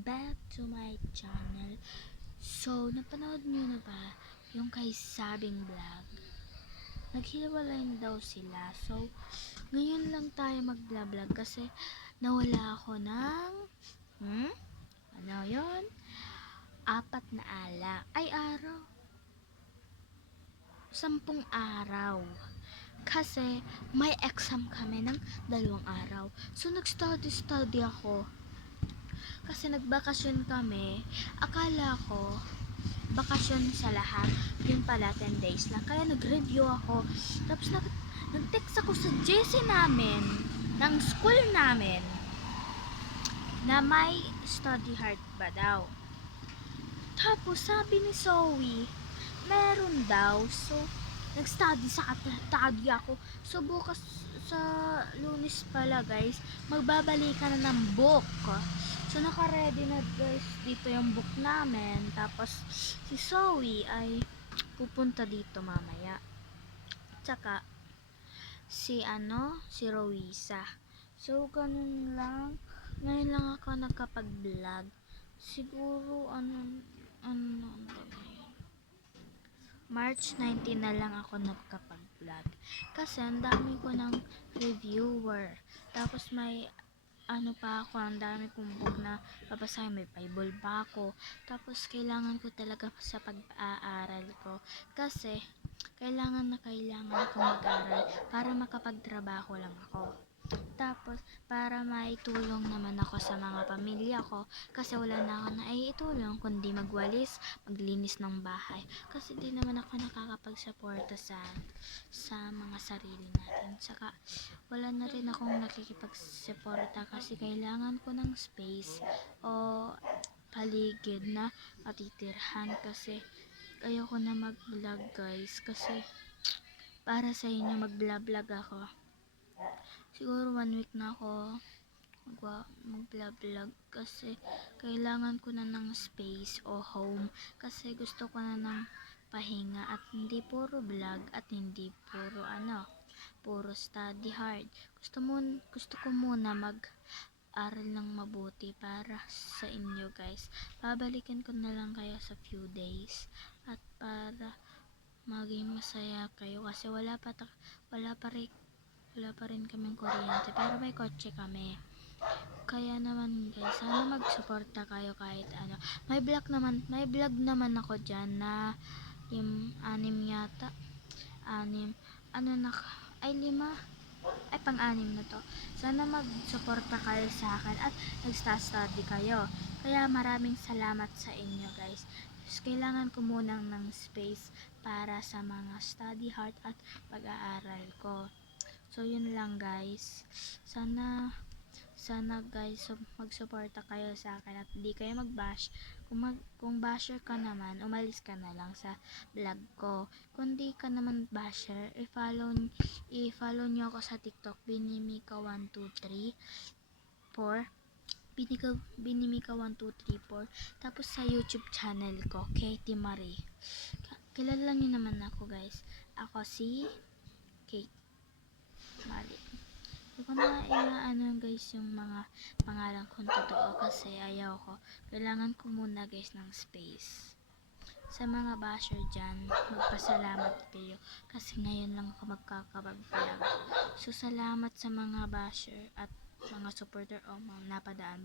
back to my channel. So, napanood nyo na ba yung kay Sabing Vlog? Naghiwalay na daw sila. So, ngayon lang tayo mag-vlog kasi nawala ako ng ano yon? 4 na araw. 10 araw. Kasi may exam kami ng 2 araw. So, nag-study ako. Kasi nagbakasyon kami, akala ko bakasyon sa lahat, yun pala 10 days lang. Kaya nag-review ako. Tapos nag-text ako sa GC namin, ng school namin, na may study hard ba daw. Tapos sabi ni Zoe, meron daw. So, nag-study ako. So, bukas sa Lunes pala guys, magbabalikan na ng book. So, naka-ready na guys dito yung book namin. Tapos, si Zoe ay pupunta dito mamaya. Tsaka, si Roisa. So, ganun lang. Ngayon lang ako nakapag-vlog. Siguro, March 19 na lang ako nagkapag-vlog. Kasi, ang dami ko ng reviewer. Tapos, may ang dami kong book na babasahin, may Bible pa ako. Tapos, kailangan ko talaga sa pag-aaral ko. Kasi, kailangan ko mag-aral para makapagtrabaho lang ako. Tapos, para maitulong naman ako sa mga pamilya ko. Kasi wala na ako na itulong kundi magwalis, maglinis ng bahay. Kasi di naman ako nakakapagsuporta sa mga sarili natin. Saka, wala na rin akong nakikipagsuporta kasi kailangan ko ng space o paligid na matitirhan kasi ayoko na mag-vlog guys kasi para sa inyo mag-vlog ako. Siguro 1 week na ako mag-vlog kasi kailangan ko na ng space o home kasi gusto ko na ng pahinga at hindi puro vlog at hindi puro study hard. Gusto ko muna mag-aral ng mabuti para sa inyo guys. Babalikan ko na lang kayo sa few days at para maging masaya kayo kasi wala pa rin kaming kuryente pero may kotse kami. Kaya naman guys, sana magsuporta kayo kahit ano. May vlog naman ako dyan na yung 6 yata. 6. 5. Ay, pang-6 na to. Sana magsuporta kayo sa akin at nagsta-study kayo. Kaya maraming salamat sa inyo guys. Kailangan ko munang ng space para sa mga study hard at pag-aaral ko. So, yun lang guys. Sana guys, magsuporta kayo sa akin at hindi kayo mag-bash. Kung basher ka naman, umalis ka na lang sa vlog ko. Kung di ka naman basher, i-follow nyo ako sa TikTok, Binimika1234. Binimika1234. Tapos sa YouTube channel ko, Katie Marie. Kilala nyo naman ako guys. Ako si Kate Marie. Hindi ko na guys yung mga pangalan kong totoo kasi ayaw ko. Kailangan ko muna guys ng space. Sa mga basher dyan, magpasalamat kayo kasi ngayon lang ako magkakapag-vlog. So, salamat sa mga basher at mga supporter o mga napadaan.